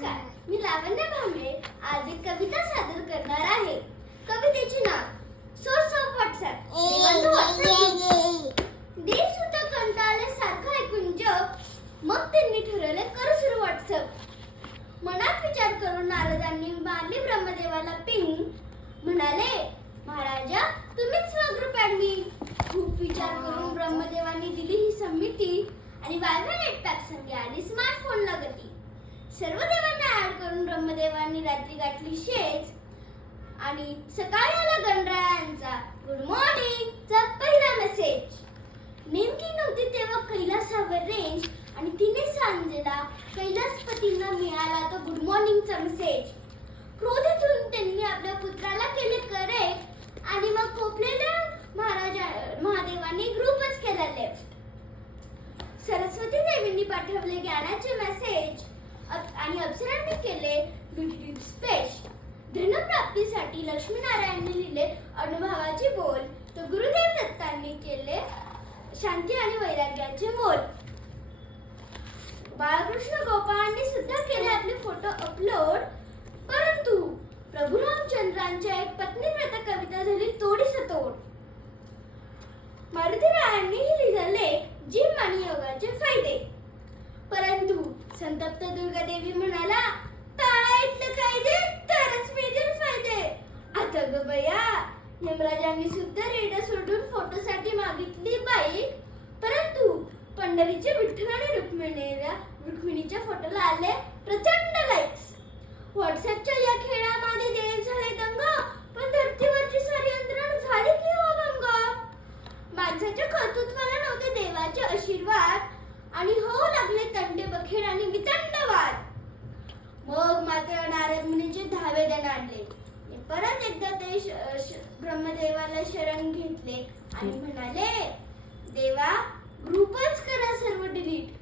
नमस्कार, मी लावण्य भांबळे आज एक कविता सादर करणार आहे. कवितेचे नाव सोर्स ऑफ व्हॉट्सअप. देश होता कंटाळले सारखं ऐकून जग, मग त्यांनी ठरवलं करू सुरू व्हॉट्सअप. मनात विचार करून नारदांनी मारली ब्रह्मदेवाला पिंग. म्हणाले, महाराजा तुम्हीच ग्रुप ऍडमिन. खूप विचार करून ब्रह्मदेवांनी दिली ही संमती आणि वायफाय नेट पॅक संगे आली स्मार्टफोनला गती. सर्व देवांना ऍड करून ब्रह्मदेवांनी रात्री गाठली शेज आणि सकाळी आला गणरायांचा गुड मॉर्निंग चा पहिला मेसेज. नेमकी नव्हती तेव्हा कैलासावर रेंज आणि तिने सांजेला कैलासपतींना मिळाला तो गुड मॉर्निंगचा मेसेज. क्रोधित होऊन त्यांनी आपल्या पुत्राला केले करेक्ट आणि मग खोपलेल्या महादेवांनी ग्रुपच केला लेफ्ट. सरस्वती देवींनी पाठवले ज्ञानाचे मेसेज आणि अप्सरांनी केले ब्युटी स्पेश. धनप्राप्तीसाठी लक्ष्मीनारायणने लिहिले अनुभवाचे बोल, तर गुरुदेव दत्तांनी केले शांती आणि वैराग्याचे मोल. बाळकृष्ण गोपाळांनी सुद्धा केले आपले फोटो अपलोड. परंतु प्रभू रामचंद्रांच्या एक पत्नीव्रत कविता झाली तोडीस तोड. मारुती रायांनीही लिहिले जिम आणि योगाचे फायदे. परंतु संतप्त दुर्गा देवी म्हणाला, पाळायतलं कायदे तरच मिळतील फायदे. आता ग बया, यमराजांनी सुद्धा रेड सोडून फोटोसाठी मागितली बाईक. परंतु पंढरीचे विठ्ठल आणि रुक्मिणीच्या फोटोला आले प्रचंड लाईक्स. व्हॉट्सअपच्या या खेळामध्ये देव झाले दंग, पण धरतीवरची सारी यंत्रणा झाली की हो भंग. माणसाच्या कर्तृत्वाला नव्हते देवाचे आशीर्वाद आणि होऊ लागले तंटे बखेड आणि वितंडवाद. मग मात्र नारद मुनीचे धावे दणाडले. परत एकदा ते ब्रह्मदेवाला शरण घेतले आणि म्हणाले, देवा ग्रुपच करा सर्व डिलीट.